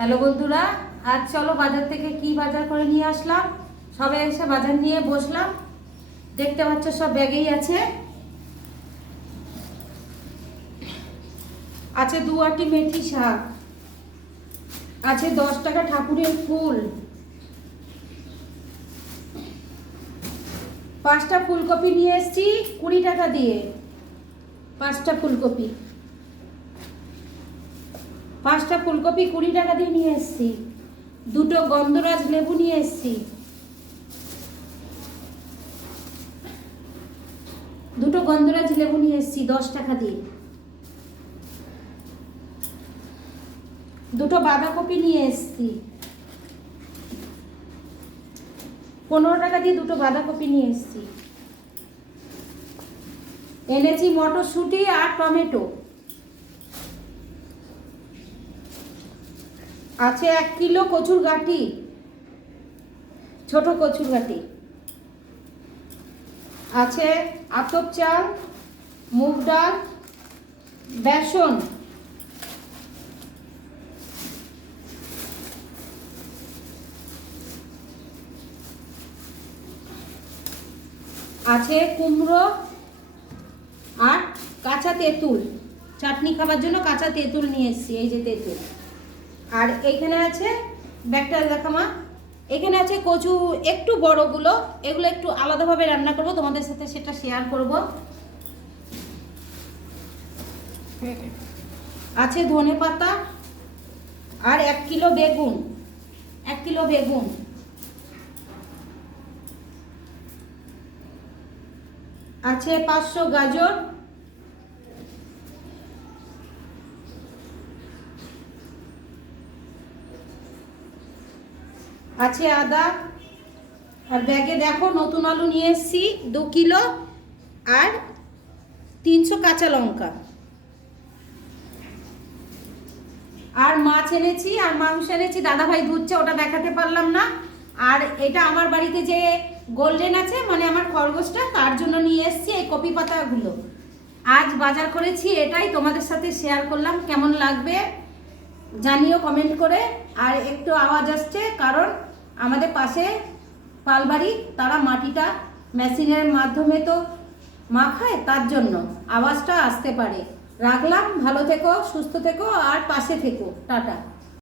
Hello বন্ধুরা, আজ চলো বাজার থেকে কি বাজার করে নিয়ে আসলাম। সবাই এসে বাজার নিয়ে বসলাম। দেখতে পাচ্ছ সব ব্যাগেই আছে। আছে 2 আটি মেথি শাক, আছে 10 টাকা ঠাকুরের ফুল, 5টা ফুলকপি নিয়ে এসেছি 20 টাকা দিয়ে। 5টা ফুলকপি 20 টাকা দিয়ে নিয়ে এসেছি। 2টো গন্ধরাজ লেবু নিয়ে এসেছি। 10 টাকা দিয়ে। 2টো বাঁধাকপি নিয়ে এসেছি। 15 টাকা দিয়ে 2টো বাঁধাকপি নিয়ে এসেছি। এনেছি মটরশুঁটি আর টমেটো। আছে 1 কিলো কচুর গাঁটি, ছোট কচুর গাঁটি। আছে আতপ চাল, মুগ ডাল, বেসন, আছে কুমড়ো আর কাঁচা তেঁতুল। চাটনি খাবার জন্য কাঁচা তেঁতুল নিয়ে এসেছি, এই যে তেঁতুল। আর এইখানে আছে ব্যাগটা দেখামা। এখানে আছে কচু একটু বড়গুলো, এগুলো একটু আলাদাভাবে রান্না করব, তোমাদের সাথে সেটা শেয়ার করব। আছে ধনে পাতা আর 1 কিলো বেগুন। আছে 500 গাজর, আছে আদা। আর ব্যাগে দেখো নতুন আলু নিয়ে এসেছি 2 কিলো আর 300 কাঁচা লঙ্কা। আর মাছ এনেছি আর মাংস এনেছি, দাদাভাই ধুচ্ছে, ওটা দেখাতে পারলাম না। আর এটা আমার বাড়িতে যে গোল্ডেন আছে, মানে আমার খরগোশটা, তার জন্য নিয়ে এসেছি এই কপি পাতাগুলো। আজ বাজার করেছি, এটাই তোমাদের সাথে শেয়ার করলাম। কেমন লাগবে জানিও কমেন্ট করে। আর একটু আওয়াজ আসছে কারণ আমাদের পাশে পালবাড়ি, তারা মাটিটা মেশিনের মাধ্যমে তো মাখায়, তার জন্য আওয়াজটা আসতে পারে। রাখলাম, ভালো থেকো, সুস্থ থেকো আর পাশে থেকো। টাটা।